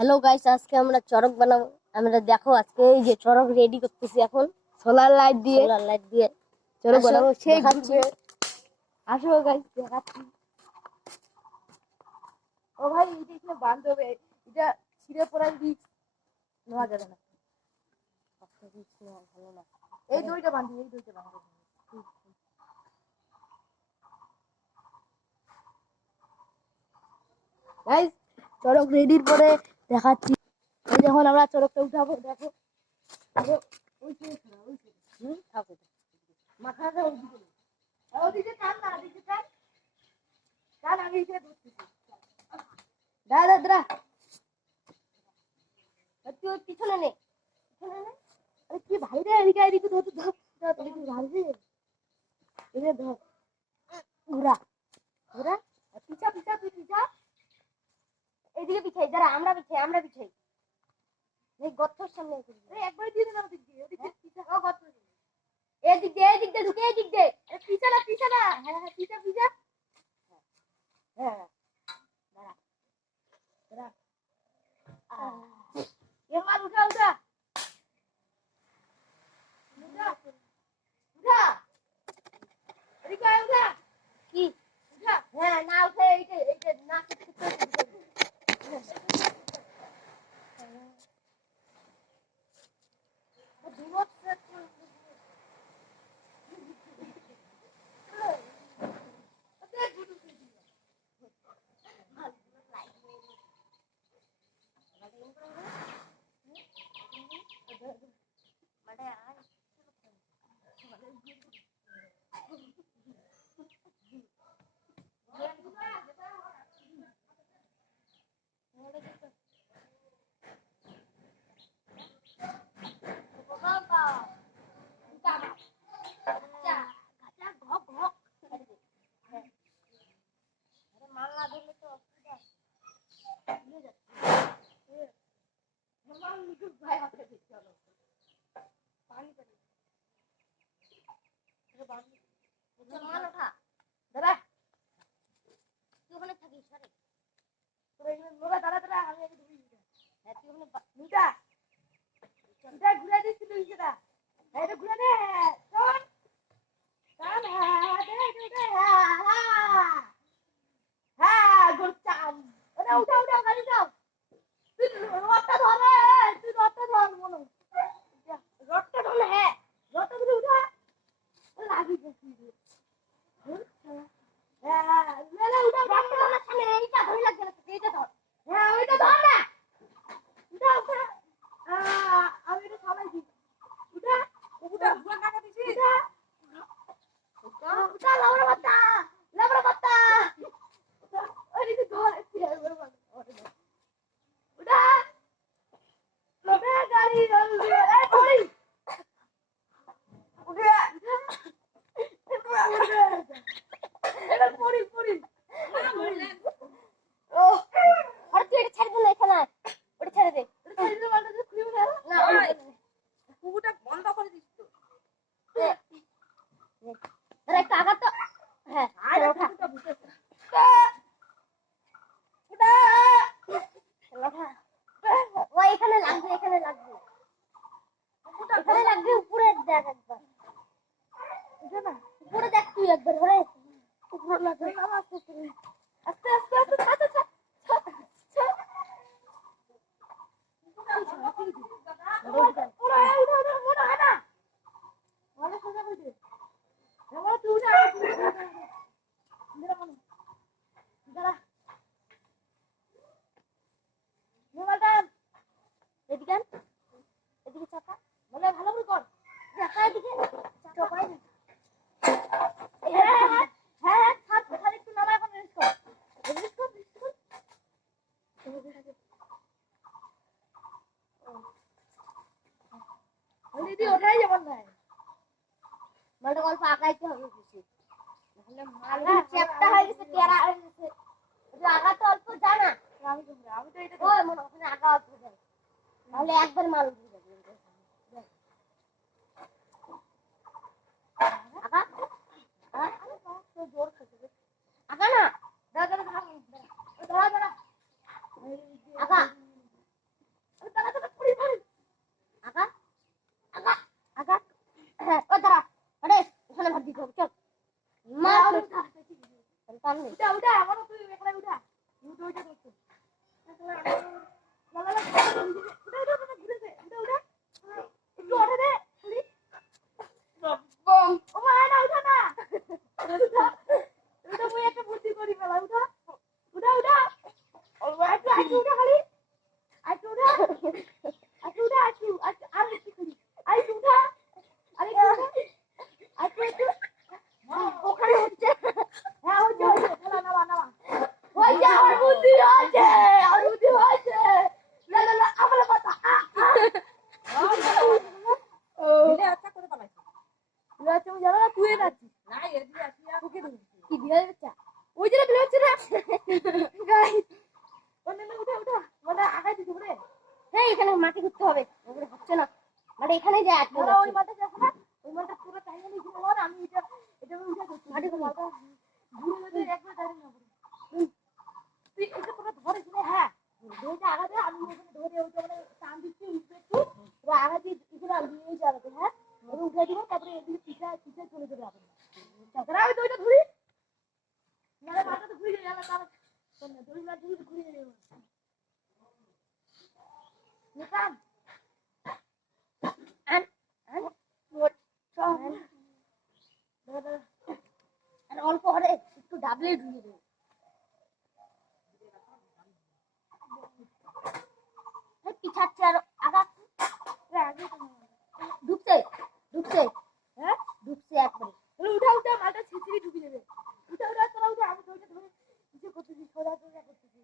Hello guys, আজকে আমরা চড়ক বানাবো। আমরা দেখো আজকে এই যে চড়ক রেডি করতেছি এখন সোলার লাইট দিয়ে চড়ক বানাবো। সেই দেখাচ্ছি, আসো গাইস দেখাচ্ছি। ও ভাই এটা এখানে বাঁধবে, এটা ছিঁড়ে পড়ার রিস্ক নেওয়া যাবে না। ভালো না, এই দুইটা বাঁধি। গাইস চড়ক রেডির পরে দেখাচ্ছি। এই যখন আমরা চড়কটা উঠাবো, দেখো দেখো ওই যে থাকো মাথাটা ওদিকে টান না, ওদিকে টান টান, আমি এখানে ধরতেছি। দাদা দাদা তুই পিছনে নে, আরে কি ভাই রে, এদিকে এদিকে ধর ধর ধর, এদিকে ভাঙবে, এদিকে ধর, ঘুরা ঘুরা, পিছা পিছা তুই পিছা, এদিকে পিছাই, দাঁড়া আমরা পিছাই এই গর্তর সামনে একবার দিয়ে দিলাম। ওদিক দিয়ে পিছা, ও গর্ত এদিক দিয়ে ঢুকে, এদিক দিয়ে পিছা না, হ্যাঁ হ্যাঁ পিছা হ্যাঁ দাঁড়া দাঁড়া, এবার উঠা উঠা উঠা উঠা, এদিকে উঠা কি উঠা, হ্যাঁ না উঠে এইটা না ওঠাই যেমন নাই মালটা অল্প আগাইতে হবে কিছু, নাহলে মালটা চ্যাপটা হয়ে গেছে, টেরা হয়ে গেছে। আগা তো অল্প জানা, আমি তো এটা ওই মনে ওখানে আগা অল্প যায়, তাহলে একবার মাল উঠে যাবে। আগা তো জোর খেতে আগা না, দাঁড়া দাঁড়া দাঁড়া দাঁড়া দাঁড়া আগা এখানে মাটি করতে হবে, হচ্ছে না মানে এখানে যায় ওই মাঠে যাবো না, ওই মাঠে পুরো টাইম নিয়ে আমি এটা উঠে করছি মাটি মালটা ঘুরে যেতে একবার দাঁড়িয়ে না তুই এটা পুরো ধরে কিনে হ্যাঁ ধরে আগাতে আমি ওখানে ধরে ওই মানে টান দিচ্ছি উঠবে একটু পুরো আগাতে এগুলো নিয়ে যাবে হ্যাঁ ওটা উঠে দিব তারপরে এদিকে পিঠা চলে যাবে আপনি তারপরে আমি তো ওইটা ধরি নালে মাথা তো ঘুরে যাবে তার ধরি না ধরে ঘুরে যাবে নিকান আর অল্প করে একটু ডাবলে ঢুকিয়ে দেবো। পিছাচ্ছে আর আগা ঢুকছে হ্যাঁ ঢুকছে একবারে উঠা মালটা ছিঁচড়ি ঢুকিয়ে দেবে উঠা তোরা উঠে আমি তো ধরে কিছু করতেছি সোজা করতেছি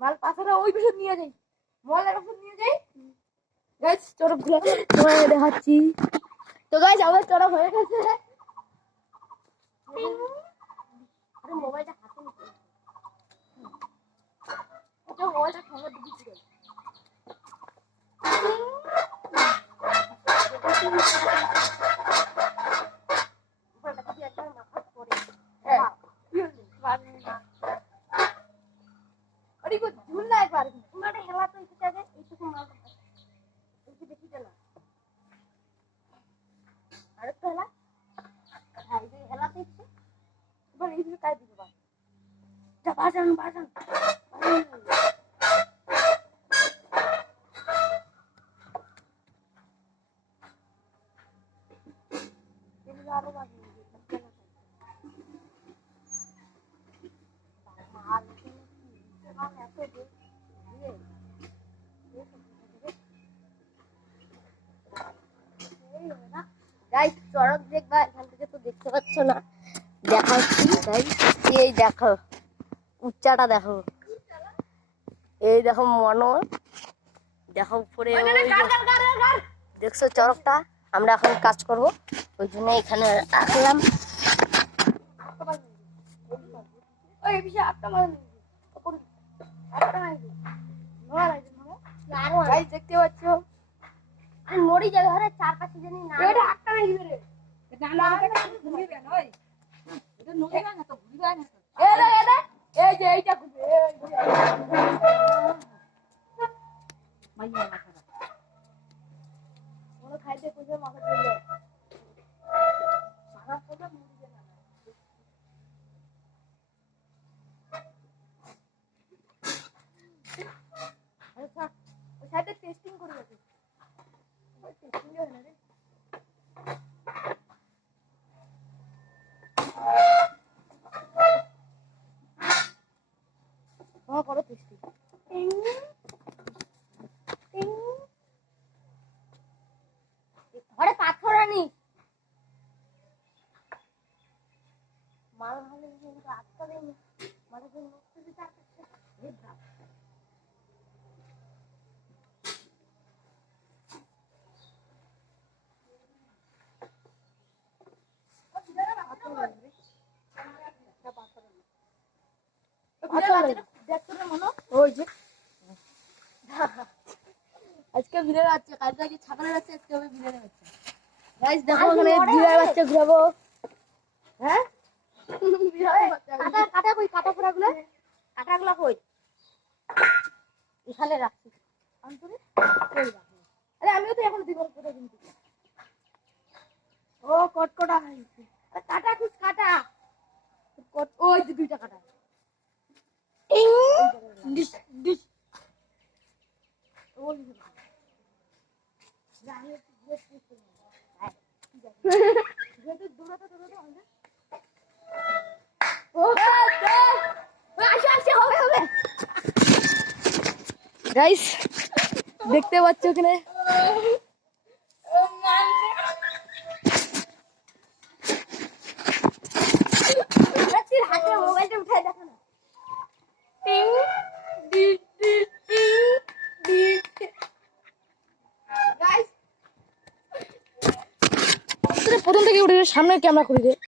মাল পাথরে ওই পিছন নিয়ে যাই মলের ওষুধ নিয়ে যাই গাইস চড়ক গুলো তোমায় দেখাচ্ছি তো গাইস আমাদের চড়ক হয়ে গেছে আরে মোবাইলটা হাতে নিতে এটা মোবাইলটা ঠেঙ্গা দিচ্ছি একবার মাথা পড়ে ঝুল না একবার তোমাদের হেলা তো একটু যাবে এইটুকু মাল একটু দেখি না আরেকটু হেলা হ্যাঁ এই যে হেলাতে ইচ্ছে এবার এই দিকে কাজ দিতে পার বাজান এগুলো আরো বাজে গাইস চড়ক দেখবা এখান থেকে তো দেখতে পাচ্ছ না দেখাচ্ছি গাইস এই দেখো উচ্চাটা দেখো এই দেখো মনো দেখো উপরে দেখছো চড়কটা আমরা এখন কাজ করব ওই জন্য এখানে রাখলাম ওই বিষয় একটা মার একটা নাই আরো গাইস দেখতে পাচ্ছ আর মরি যাবে ঘরে চারপাশে জানি না এটা একটা নাই রে এই যে এইটা খাইতে খুঁজে মাথা ধরলে টেস্টিং করে গেছে টেস্টিং হয় না রে করো টেস্টিং ঘরে পাত ওই যে আজকে বিড়ালের বাচ্চা, কালকে আজকে ছাগলের বাচ্চা, আজকে হবে বিড়ালের বাচ্চা। গাইস দেখো ওখানে বিড়ালের বাচ্চা ঘুরাবো। হ্যাঁ বিড়ালের বাচ্চা কাটা কাটা কই, কাটা পোড়াগুলো, কাটাগুলো কই? এখানে রাখছি অন্তরে কই রাখি? আরে আমিও তো এখন দিব কোথায় কিনতে। ও কটকটা হয়েছে। আরে কাটা কুছ কাটা, কট ওই যে দুইটা কাটা। ডিস ডিস ওই জানি যেতে দৌড়াতে দৌড়াতে হবে। ও আসে আসে হবে হবে। গাইস দেখতে পাচ্ছ ওখানে হাতে মোবাইলটা উঠাই দেখো না। প্রথম থেকে উঠে সামনে ক্যামেরা করে দে।